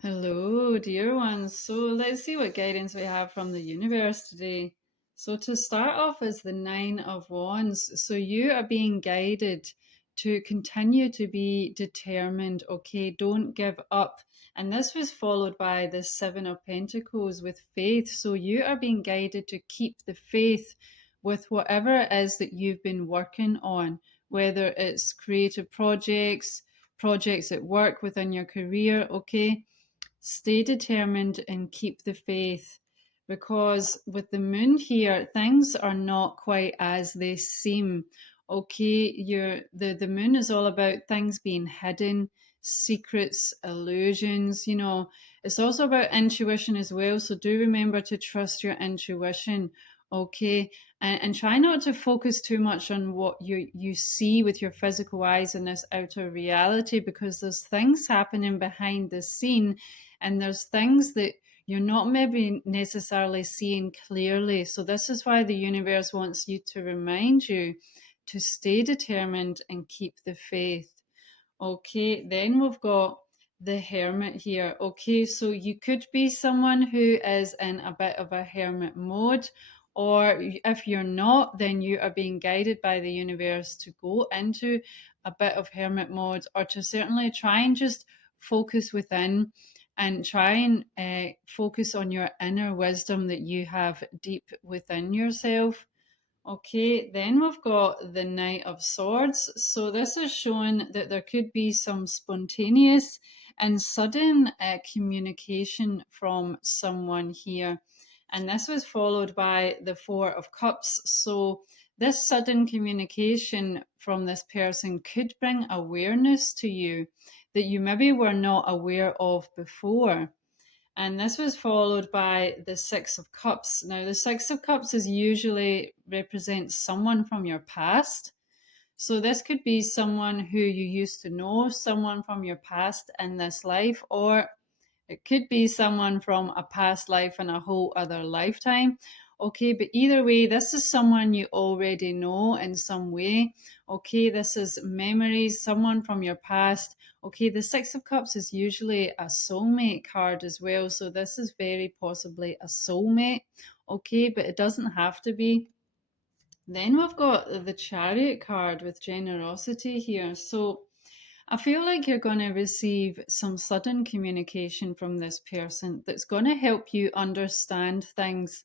Hello, dear ones. So let's see what guidance we have from the universe today. So to start off is the Nine of Wands. So you are being guided to continue to be determined, okay? Don't give up. And this was followed by the Seven of Pentacles with faith. So you are being guided to keep the faith with whatever it is that you've been working on, whether it's creative projects, projects at work within your career, okay? Stay determined and keep the faith, because with the moon here, things are not quite as they seem. Okay, the moon is all about things being hidden, secrets, illusions, It's also about intuition as well. So do remember to trust your intuition. Okay, and try not to focus too much on what you see with your physical eyes in this outer reality, because there's things happening behind the scene, and there's things that you're not maybe necessarily seeing clearly. So this is why the universe wants you to remind you to stay determined and keep the faith. Okay, then we've got the hermit here. Okay, so you could be someone who is in a bit of a hermit mode, or if you're not, then you are being guided by the universe to go into a bit of hermit mode, or to certainly try and just focus within and try and focus on your inner wisdom that you have deep within yourself. Okay, then we've got the Knight of Swords. So this is showing that there could be some spontaneous and sudden communication from someone here. And this was followed by the Four of Cups. So this sudden communication from this person could bring awareness to you that you maybe were not aware of before. And this was followed by the Six of Cups. Now, the Six of Cups is usually represents someone from your past. So this could be someone who you used to know, someone from your past in this life, or it could be someone from a past life and a whole other lifetime. Okay, but either way, this is someone you already know in some way. Okay, this is memories, someone from your past. Okay, the Six of Cups is usually a soulmate card as well. So this is very possibly a soulmate. Okay, but it doesn't have to be. Then we've got the Chariot card with generosity here. So I feel like you're going to receive some sudden communication from this person that's going to help you understand things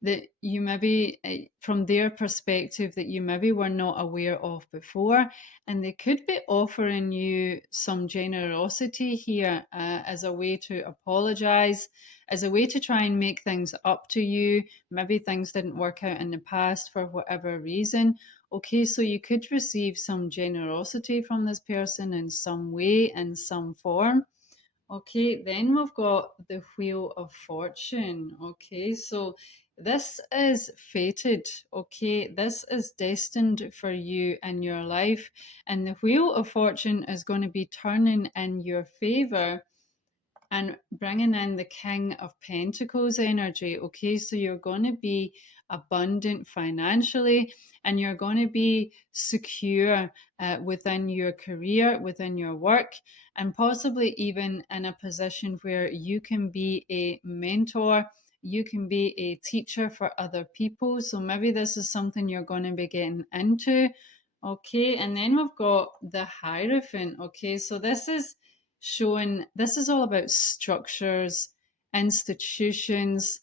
that you maybe, from their perspective, that you maybe were not aware of before. And they could be offering you some generosity here as a way to apologize, as a way to try and make things up to you. Maybe things didn't work out in the past for whatever reason. Okay, so you could receive some generosity from this person in some way, in some form. Okay, then we've got the Wheel of Fortune. Okay, so this is fated. Okay, this is destined for you in your life, and the Wheel of Fortune is going to be turning in your favor and bringing in the King of Pentacles energy. Okay, so you're going to be abundant financially, and you're going to be secure within your career, within your work, and possibly even in a position where you can be a mentor. You can be a teacher for other people. So maybe this is something you're going to be getting into. Okay, and then we've got the Hierophant. Okay, so this is all about structures, institutions,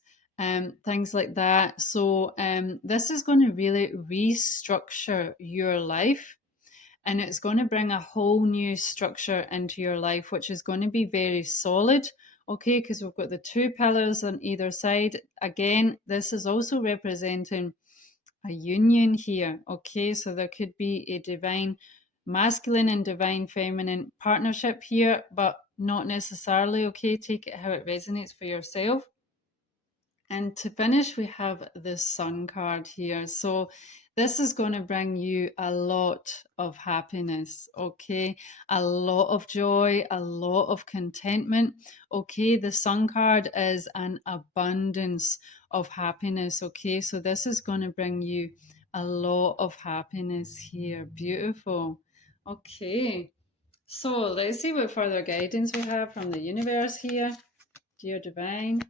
things like that. So this is going to really restructure your life, and it's going to bring a whole new structure into your life, which is going to be very solid. Okay, because we've got the two pillars on either side. Again, this is also representing a union here. Okay, so there could be a divine masculine and divine feminine partnership here, but not necessarily. Okay, take it how it resonates for yourself. And to finish, we have the Sun card here. So this is going to bring you a lot of happiness, okay? A lot of joy, a lot of contentment, okay? The Sun card is an abundance of happiness, okay? So this is going to bring you a lot of happiness here. Beautiful. Okay. So let's see what further guidance we have from the universe here. Dear divine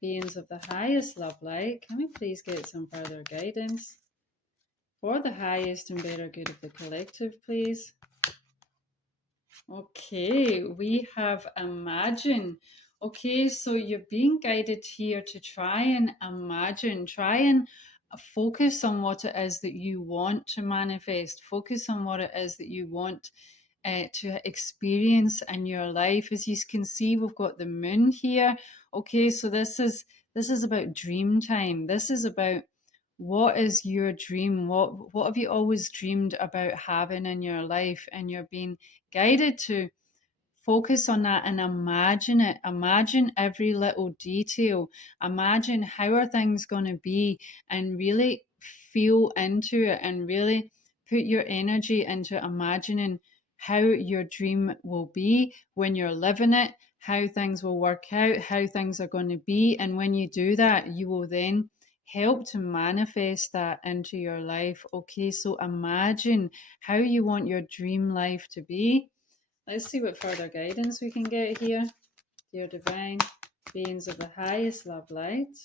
beings of the highest love light, can we please get some further guidance for the highest and better good of the collective, please? Okay, we have imagine. Okay, so you're being guided here to try and imagine, try and focus on what it is that you want to manifest, focus on what it is that you want to experience in your life. As you can see, we've got the moon here. Okay, so this is about dream time. This is about what is your dream? What have you always dreamed about having in your life? And you're being guided to focus on that and imagine it. Imagine every little detail. Imagine how are things going to be, and really feel into it and really put your energy into imagining how your dream will be when you're living it, how things will work out, how things are going to be. And when you do that, you will then help to manifest that into your life. Okay, so imagine how you want your dream life to be. Let's see what further guidance we can get here. Dear divine beings of the highest love light,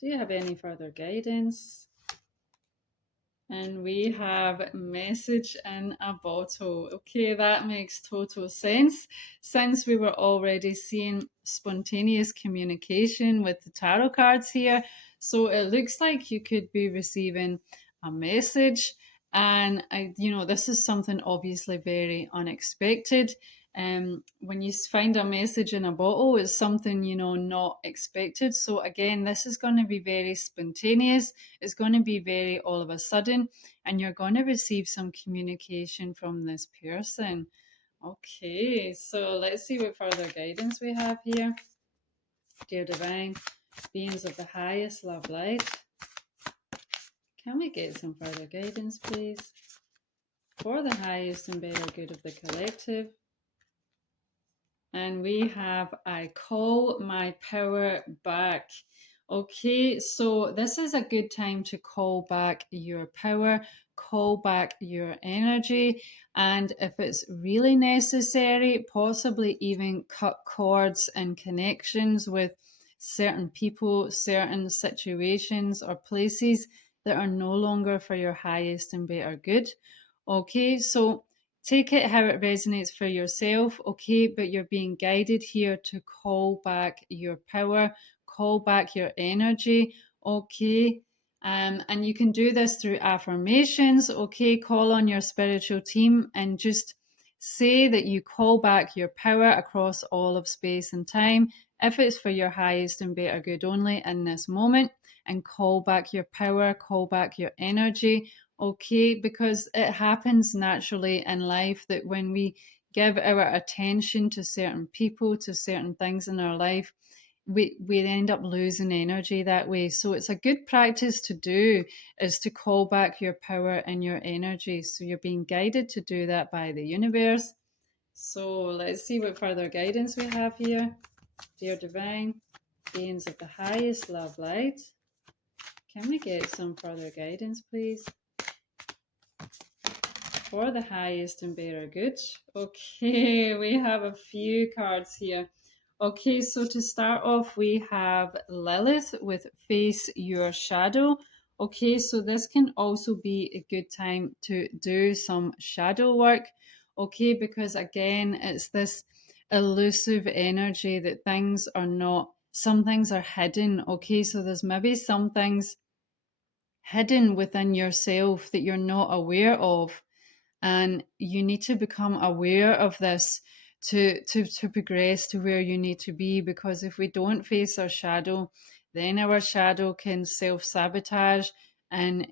do you have any further guidance? And we have message in a bottle. Okay, that makes total sense since we were already seeing spontaneous communication with the tarot cards here. So it looks like you could be receiving a message. And this is something obviously very unexpected. When you find a message in a bottle, it's something not expected. So again, this is going to be very spontaneous. It's going to be very all of a sudden, and you're going to receive some communication from this person. Okay, so let's see what further guidance we have here. Dear divine beings of the highest love light, can we get some further guidance, please, for the highest and better good of the collective? And we have I call my power back. Okay, so this is a good time to call back your power, call back your energy, and if it's really necessary, possibly even cut cords and connections with certain people, certain situations, or places that are no longer for your highest and better good. Okay, so take it how it resonates for yourself, okay? But you're being guided here to call back your power, call back your energy, okay? And you can do this through affirmations, okay? Call on your spiritual team and just say that you call back your power across all of space and time if it's for your highest and better good only in this moment, and call back your power, call back your energy. Okay, because it happens naturally in life that when we give our attention to certain people, to certain things in our life, we end up losing energy that way. So it's a good practice to do, is to call back your power and your energy. So you're being guided to do that by the universe. So let's see what further guidance we have here. Dear divine beings of the highest love light, can we get some further guidance, please, for the highest and better good? Okay, we have a few cards here. Okay, so to start off, we have Lilith with Face Your Shadow. Okay, so this can also be a good time to do some shadow work. Okay, because again, it's this elusive energy that things are not, some things are hidden. Okay, so there's maybe some things hidden within yourself that you're not aware of, and you need to become aware of this to progress to where you need to be. Because if we don't face our shadow, then our shadow can self-sabotage, and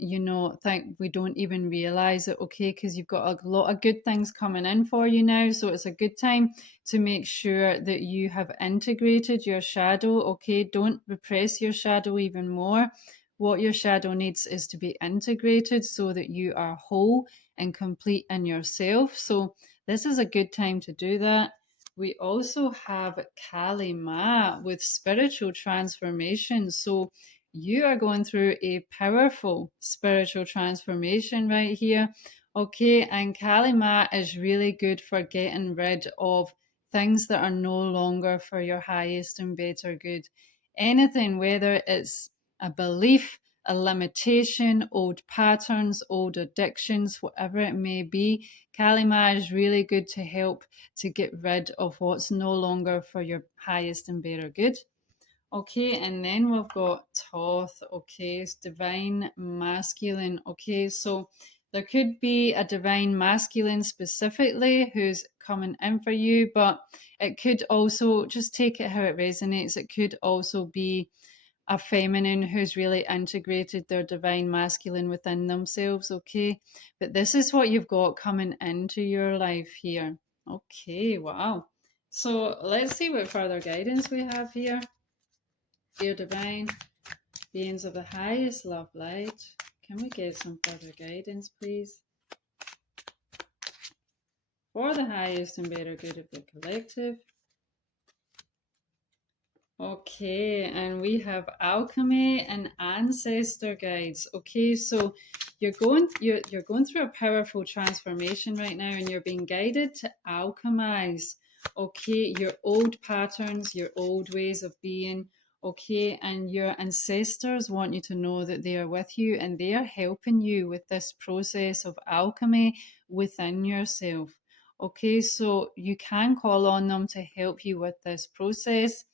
think we don't even realize it. Okay, because you've got a lot of good things coming in for you now, so it's a good time to make sure that you have integrated your shadow. Okay, don't repress your shadow even more. What your shadow needs is to be integrated so that you are whole and complete in yourself. So this is a good time to do that. We also have Kali Ma with spiritual transformation. So you are going through a powerful spiritual transformation right here. Okay, and Kalima is really good for getting rid of things that are no longer for your highest and better good. Anything, whether it's a belief, a limitation, old patterns, old addictions, whatever it may be, Kalima is really good to help to get rid of what's no longer for your highest and better good. Okay, and then we've got Thoth. Okay, it's divine masculine. Okay, so there could be a divine masculine specifically who's coming in for you, but it could also just take it how it resonates. It could also be a feminine who's really integrated their divine masculine within themselves. Okay, but this is what you've got coming into your life here. Okay, wow. So let's see what further guidance we have here. Dear divine beings of the highest love light, can we get some further guidance, please? For the highest and better good of the collective. Okay, and we have alchemy and ancestor guides. Okay, so you're going through a powerful transformation right now, and you're being guided to alchemize. Okay, your old patterns, your old ways of being. Okay, and your ancestors want you to know that they are with you and they are helping you with this process of alchemy within yourself. Okay, so you can call on them to help you with this process.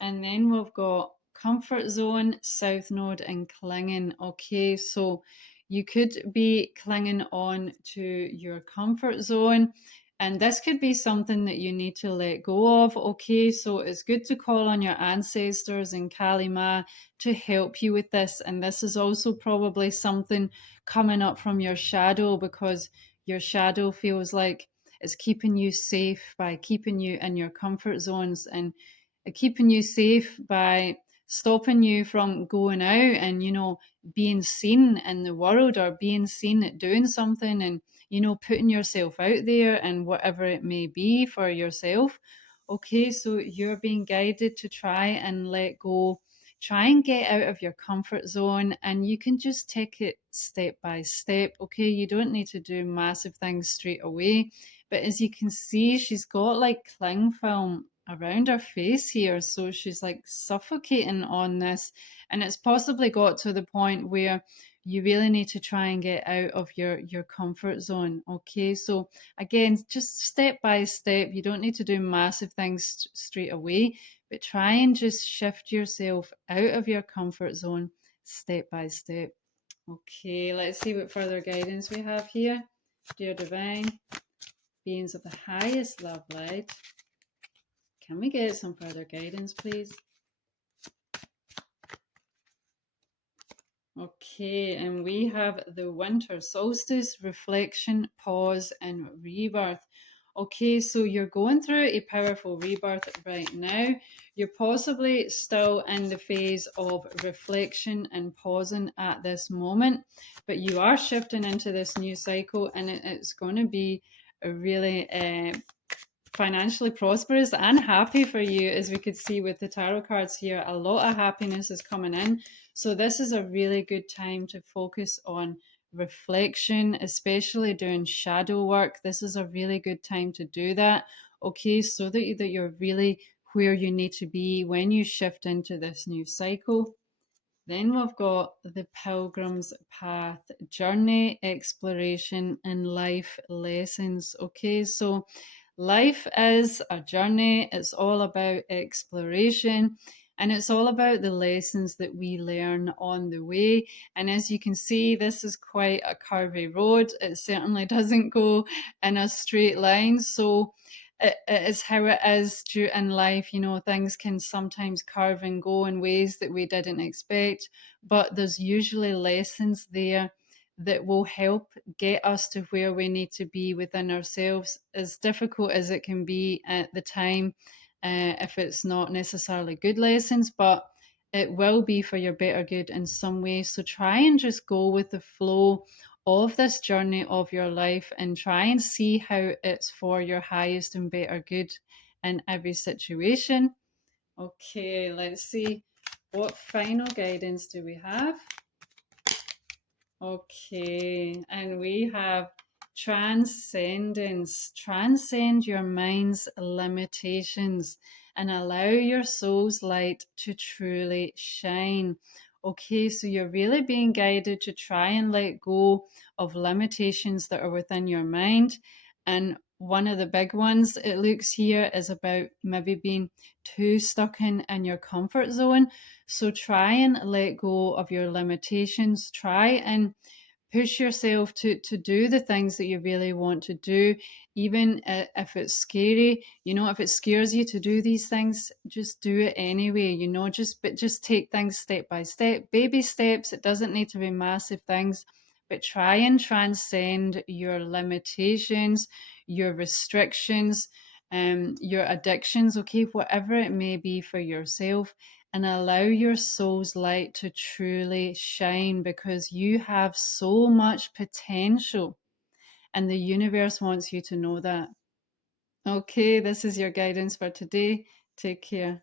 And then we've got comfort zone, south node, and clinging. Okay, so you could be clinging on to your comfort zone, and this could be something that you need to let go of. Okay, so it's good to call on your ancestors and Kalima to help you with this. And this is also probably something coming up from your shadow, because your shadow feels like it's keeping you safe by keeping you in your comfort zones and keeping you safe by stopping you from going out and being seen in the world, or being seen at doing something, and putting yourself out there and whatever it may be for yourself. Okay, so you're being guided to try and let go, try and get out of your comfort zone, and you can just take it step by step. Okay, you don't need to do massive things straight away, but as you can see, she's got like cling film around her face here, so she's like suffocating on this, and it's possibly got to the point where you really need to try and get out of your comfort zone. Okay, so again, just step by step, you don't need to do massive things straight away, but try and just shift yourself out of your comfort zone step by step. Okay, let's see what further guidance we have here. Dear divine beings of the highest love light, can we get some further guidance, please? Okay, and we have the winter solstice, reflection, pause, and rebirth. Okay, so you're going through a powerful rebirth right now. You're possibly still in the phase of reflection and pausing at this moment, but you are shifting into this new cycle, and it's going to be a really financially prosperous and happy for you, as we could see with the tarot cards here. A lot of happiness is coming in. So this is a really good time to focus on reflection, especially doing shadow work. This is a really good time to do that. Okay, so that you're really where you need to be when you shift into this new cycle. Then we've got the Pilgrim's Path, journey, exploration, and life lessons. Okay, so life is a journey, it's all about exploration, and it's all about the lessons that we learn on the way. And as you can see, this is quite a curvy road. It certainly doesn't go in a straight line. So it is how it is in life. Things can sometimes curve and go in ways that we didn't expect, but there's usually lessons there that will help get us to where we need to be within ourselves, as difficult as it can be at the time, if it's not necessarily good lessons, but it will be for your better good in some way. So try and just go with the flow of this journey of your life and try and see how it's for your highest and better good in every situation. Okay, let's see, what final guidance do we have? Okay, and we have Transcendence. Transcend your mind's limitations and allow your soul's light to truly shine. Okay, so you're really being guided to try and let go of limitations that are within your mind. And one of the big ones it looks here is about maybe being too stuck in your comfort zone. So try and let go of your limitations. Try and push yourself to do the things that you really want to do, even if it's scary. You know, if it scares you to do these things, just do it anyway. You know, just take things step by step, baby steps. It doesn't need to be massive things, but try and transcend your limitations, your restrictions, your addictions, okay, whatever it may be for yourself, and allow your soul's light to truly shine, because you have so much potential and the universe wants you to know that. Okay, this is your guidance for today. Take care.